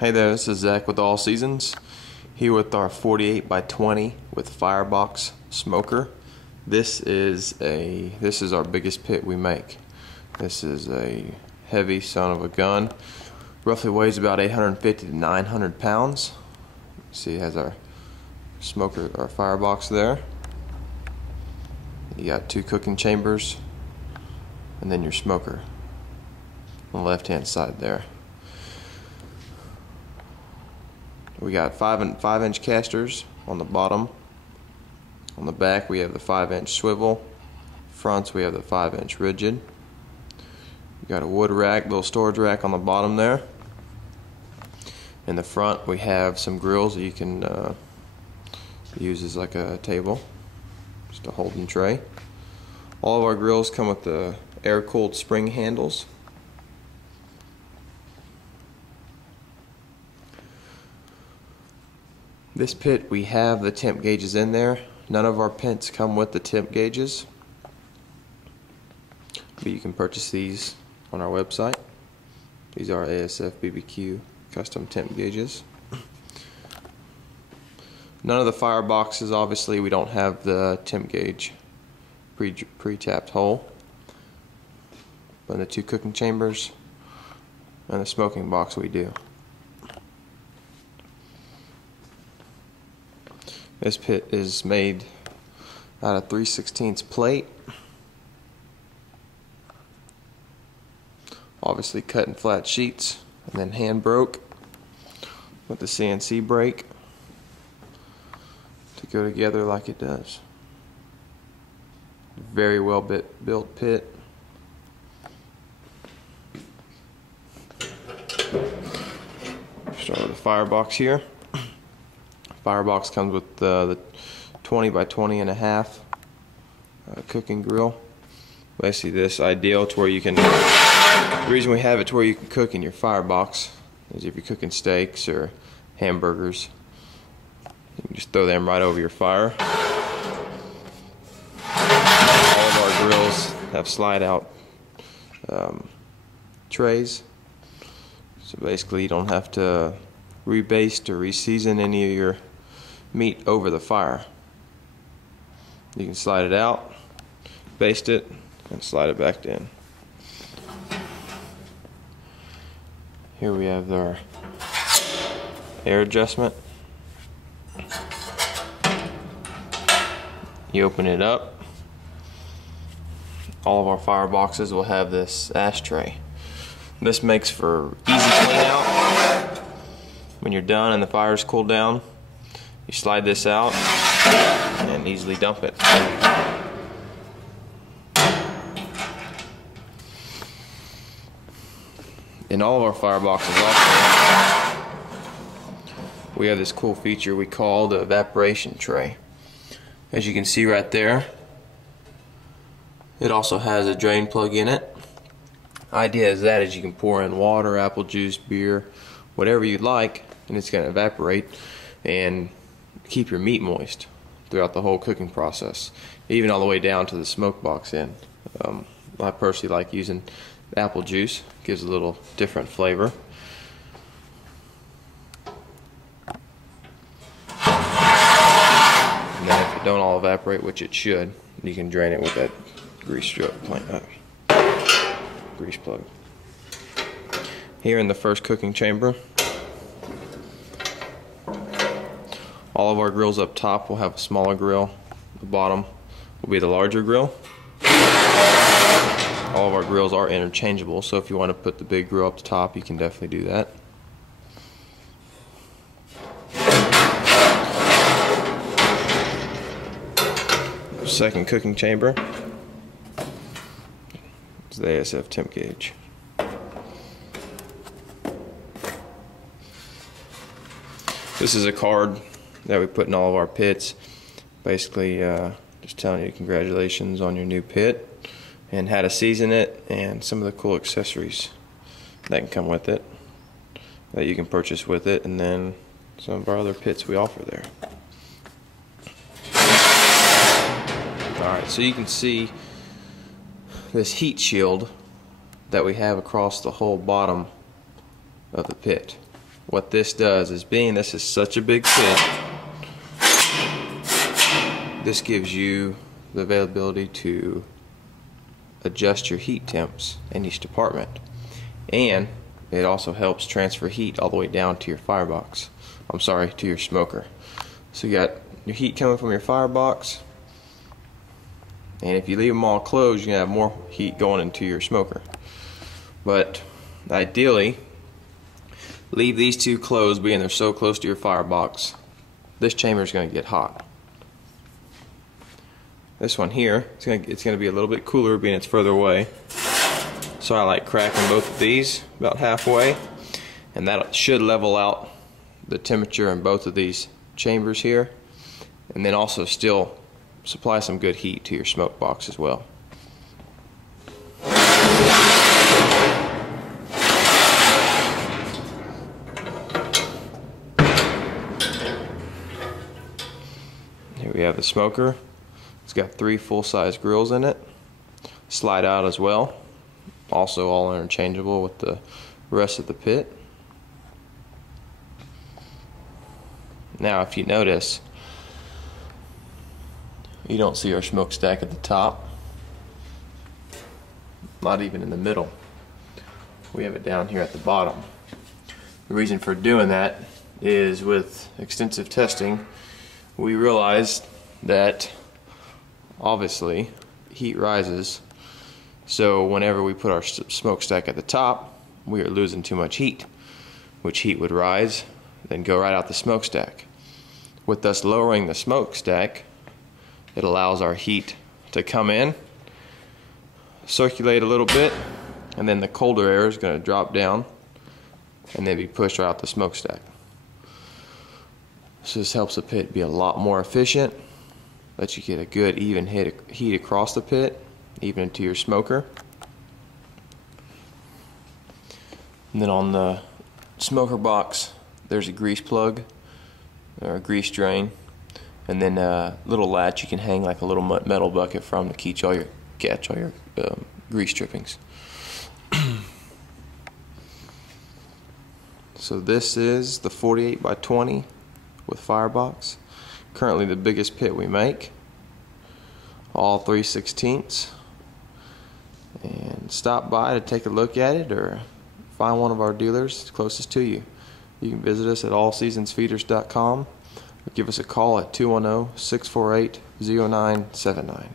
Hey there, this is Zach with All Seasons, here with our 48 by 20 with firebox smoker. This is our biggest pit we make. This is a heavy son of a gun. Roughly weighs about 850 to 900 pounds. See, it has our smoker, our firebox there. You got 2 cooking chambers, and then your smoker on the left-hand side there. We got 5-inch casters on the bottom. On the back we have the 5-inch swivel. Fronts we have the 5-inch rigid. We got a wood rack, little storage rack on the bottom there. In the front we have some grills that you can use as like a table, just a holding tray. All of our grills come with the air-cooled spring handles. This pit, we have the temp gauges in there. None of our pits come with the temp gauges, but you can purchase these on our website. These are ASF BBQ custom temp gauges. None of the fireboxes, obviously, we don't have the temp gauge pre-tapped hole, but in the 2 cooking chambers and the smoking box we do. This pit is made out of 3/16 plate, obviously cut in flat sheets and then hand broke with the CNC brake to go together like it does. Very well built pit. Start with the firebox here. Firebox comes with the 20 by 20 and a half cooking grill. Basically this ideal to where you can, the reason we have it to where you can cook in your firebox is if you're cooking steaks or hamburgers, you can just throw them right over your fire. All of our grills have slide out trays, so basically you don't have to rebaste or reseason any of your meat over the fire. You can slide it out, baste it, and slide it back in. Here we have our air adjustment. You open it up. All of our fireboxes will have this ashtray. This makes for easy clean out. When you're done and the fire's cooled down, you slide this out and easily dump it. In all of our fireboxes also, we have this cool feature we call the Evaporation Tray. As you can see right there, it also has a drain plug in it. Idea is that is you can pour in water, apple juice, beer, whatever you'd like, and it's going to evaporate and keep your meat moist throughout the whole cooking process, even all the way down to the smoke box end. I personally like using apple juice. Gives a little different flavor. And then if it don't all evaporate, which it should, you can drain it with that grease plug. Here in the first cooking chamber, all of our grills up top will have a smaller grill. The bottom will be the larger grill. All of our grills are interchangeable, so if you want to put the big grill up the top, you can definitely do that. Second cooking chamber is the ASF temp gauge. This is a card that we put in all of our pits, basically just telling you congratulations on your new pit and how to season it and some of the cool accessories that can come with it that you can purchase with it, and then some of our other pits we offer there. Alright, so you can see this heat shield that we have across the whole bottom of the pit. what this does is, being this is such a big pit, this gives you the availability to adjust your heat temps in each department, and it also helps transfer heat all the way down to your firebox. I'm sorry, to your smoker. So you got your heat coming from your firebox, and if you leave them all closed, you're gonna have more heat going into your smoker. But ideally, leave these two closed, being they're so close to your firebox. This chamber is gonna get hot. This one here, it's gonna be a little bit cooler, being it's further away. So I like cracking both of these about halfway, and that should level out the temperature in both of these chambers here, and then also still supply some good heat to your smoke box as well. Here we have the smoker. It's got 3 full-size grills in it, slide out as well, also all interchangeable with the rest of the pit. Now if you notice, you don't see our smokestack at the top, not even in the middle. We have it down here at the bottom. The reason for doing that is, with extensive testing, we realized that obviously heat rises, so whenever we put our smokestack at the top, we are losing too much heat, which heat would rise, then go right out the smokestack. With us lowering the smokestack, it allows our heat to come in, circulate a little bit, and then the colder air is going to drop down and then be pushed right out the smokestack. So this helps the pit be a lot more efficient, lets you get a good even heat across the pit, even into your smoker. And then on the smoker box, there's a grease plug or a grease drain, and then a little latch you can hang like a little metal bucket from to catch all your grease drippings. So this is the 48 by 20 with firebox. Currently the biggest pit we make, all 3/16. And stop by to take a look at it, or find one of our dealers closest to you. You can visit us at allseasonsfeeders.com or give us a call at 210-648-0979.